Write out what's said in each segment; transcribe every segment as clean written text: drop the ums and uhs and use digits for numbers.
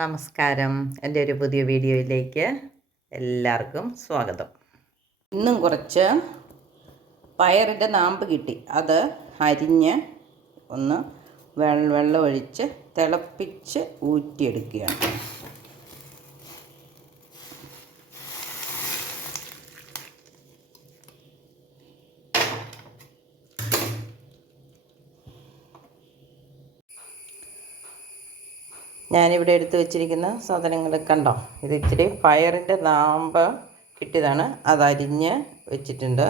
നമസ്കാരം. എൻ്റെ ഒരു പുതിയ വീഡിയോയിലേക്ക് എല്ലാവർക്കും സ്വാഗതം. ഇന്നും കുറച്ച് പയറിൻ്റെ നാമ്പ് കിട്ടി. അത് അരിഞ്ഞ് ഒന്ന് വെള്ളം ഒഴിച്ച് തിളപ്പിച്ച് ഊറ്റിയെടുക്കുകയാണ്. ഞാനിവിടെ എടുത്ത് വെച്ചിരിക്കുന്ന സാധനങ്ങൾ കണ്ടോ. ഇത് ഇച്ചിരി പയറിൻ്റെ നാമ്പ് കിട്ടിയതാണ്. അതരിഞ്ഞ് വെച്ചിട്ടുണ്ട്.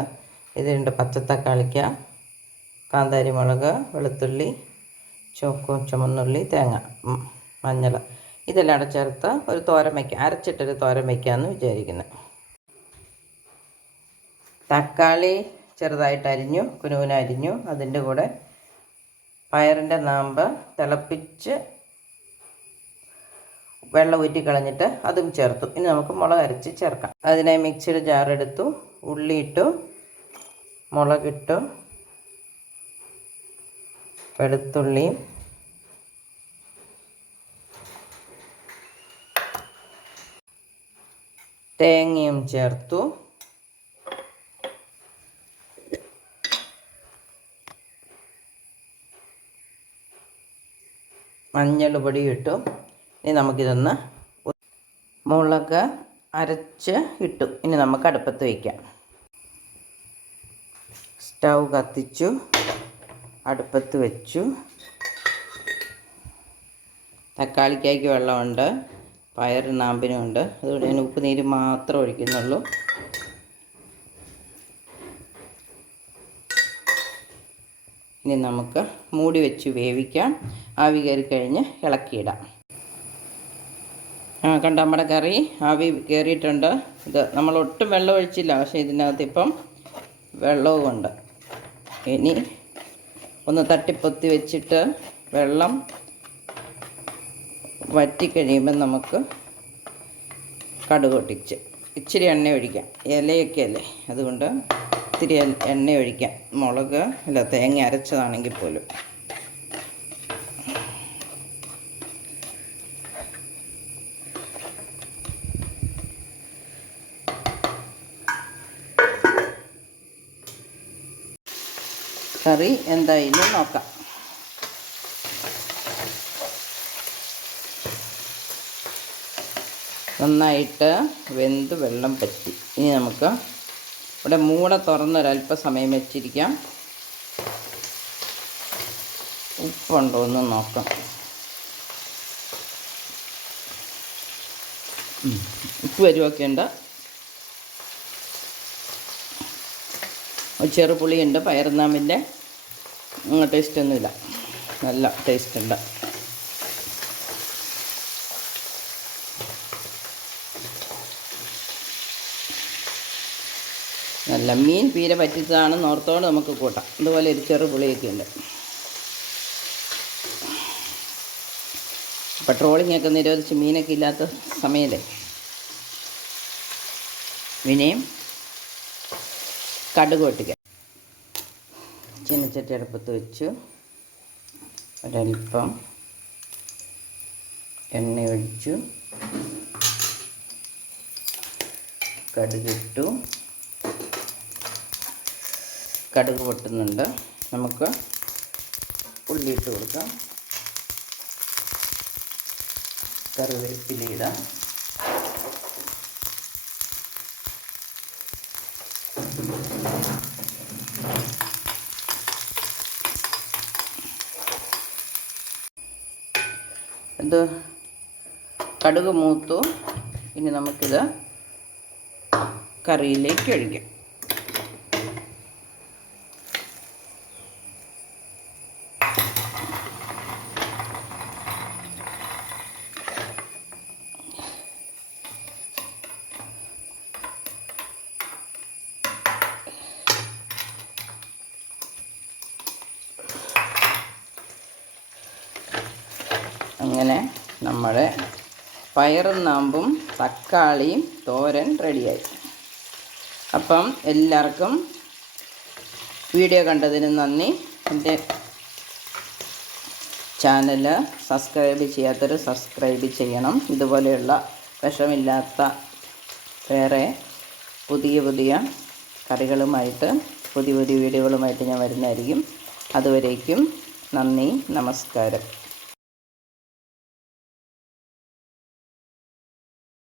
ഇതിലുണ്ട് പച്ചത്തക്കാളിക്ക, കാന്താരി മുളക്, വെളുത്തുള്ളി, ചുമന്നുള്ളി, തേങ്ങ, മഞ്ഞൾ, ഇതെല്ലാം കൂടെ ചേർത്ത് ഒരു തോരൻ വയ്ക്കാം. അരച്ചിട്ടൊരു തോരൻ വയ്ക്കാമെന്ന് വിചാരിക്കുന്നത്. തക്കാളി ചെറുതായിട്ട് അരിഞ്ഞു, കുനുകുന അരിഞ്ഞു. അതിൻ്റെ കൂടെ പയറിൻ്റെ നാമ്പ് തിളപ്പിച്ച് വെള്ളം ഊറ്റി കളഞ്ഞിട്ട് അതും ചേർത്തു. ഇനി നമുക്ക് മുളക് അരച്ച് ചേർക്കാം. അതിനായി മിക്സിയുടെ ജാറെടുത്തു, ഉള്ളിയിട്ടു, മുളകിട്ടു, വെളുത്തുള്ളിയും തേങ്ങയും ചേർത്തു. മഞ്ഞൾ പൊടി ഇട്ടു. ഇനി നമുക്കിതൊന്ന് മുളക് അരച്ച് ഇട്ടു. ഇനി നമുക്ക് അടുപ്പത്ത് വയ്ക്കാം. സ്റ്റൗ കത്തിച്ചു, അടുപ്പത്ത് വെച്ചു. തക്കാളിക്കായ്ക്ക് വെള്ളമുണ്ട്, പയറ് നാമ്പിനുമുണ്ട്. അതുകൊണ്ട് ഞാൻ ഉപ്പ് നീര് മാത്രം ഒഴിക്കുന്നുള്ളൂ. ഇനി നമുക്ക് മൂടി വെച്ച് വേവിക്കാം. ആവി കയറി കഴിഞ്ഞ് ഇളക്കിയിടാം. കണ്ട നമ്മുടെ കറി ആവി കയറിയിട്ടുണ്ട്. ഇത് നമ്മൾ ഒട്ടും വെള്ളം ഒഴിച്ചില്ല, പക്ഷേ ഇതിനകത്ത് ഇപ്പം വെള്ളവും ഉണ്ട്. ഇനി ഒന്ന് തട്ടിപ്പൊത്തി വെച്ചിട്ട് വെള്ളം വറ്റിക്കഴിയുമ്പം നമുക്ക് കടുക് പൊട്ടിച്ച് ഇച്ചിരി എണ്ണ ഒഴിക്കാം. ഇലയൊക്കെ അല്ലേ, അതുകൊണ്ട് ഇത്തിരി എണ്ണ ഒഴിക്കാം. മുളക് അല്ല, തേങ്ങ അരച്ചതാണെങ്കിൽ പോലും. കറി എന്തായാലും നോക്കാം. നന്നായിട്ട് വെന്ത് വെള്ളം പറ്റി. ഇനി നമുക്ക് ഇവിടെ മൂട തുറന്നൊരല്പസമയം വെച്ചിരിക്കാം. ഉപ്പുണ്ടോ എന്ന് നോക്കാം. ഉപ്പ് വരുമൊക്കെ ഉണ്ട്. ചെറുപുളിയുണ്ട്. പയറുനാമ്പിൻ്റെ ടേസ്റ്റൊന്നുമില്ല, നല്ല ടേസ്റ്റ് ഉണ്ട്. നല്ല മീൻ പീര പറ്റിച്ചതാണെന്ന് ഓർത്തോണ്ട് നമുക്ക് കൂട്ടാം. അതുപോലെ ഒരു ചെറുപുളിയൊക്കെ ഉണ്ട്. ഇപ്പം ട്രോളിങ്ങൊക്കെ നിരോധിച്ച് മീനൊക്കെ ഇല്ലാത്ത സമയമല്ലേ. പിന്നെയും കടുക് പൊട്ടിക്കാം. ചീനച്ചട്ടി അടുപ്പത്ത് വെച്ചു. ഒരൽപ്പം എണ്ണ ഒഴിച്ചു, കടുകിട്ടു. കടുക് പൊട്ടുന്നുണ്ട്. നമുക്ക് ഉള്ളിയിട്ട് കൊടുക്കാം. കറിവേപ്പിലയിടാം. ഇത് കടുക് മൂത്തു. ഇനി നമുക്കിത് കറിയിലേക്ക് ഒഴിക്കാം. അങ്ങനെ നമ്മുടെ പയറും നാമ്പും തക്കാളിയും തോരൻ റെഡിയായി. അപ്പം എല്ലാവർക്കും വീഡിയോ കണ്ടതിന് നന്ദി. എൻ്റെ ചാനൽ സബ്സ്ക്രൈബ് ചെയ്യാത്തവർ സബ്സ്ക്രൈബ് ചെയ്യണം. ഇതുപോലെയുള്ള വിഷമില്ലാത്ത വേറെ പുതിയ പുതിയ കറികളുമായിട്ട് പുതിയ പുതിയ വീഡിയോകളുമായിട്ട് ഞാൻ വരുന്നതായിരിക്കും. അതുവരേക്കും നന്ദി, നമസ്കാരം.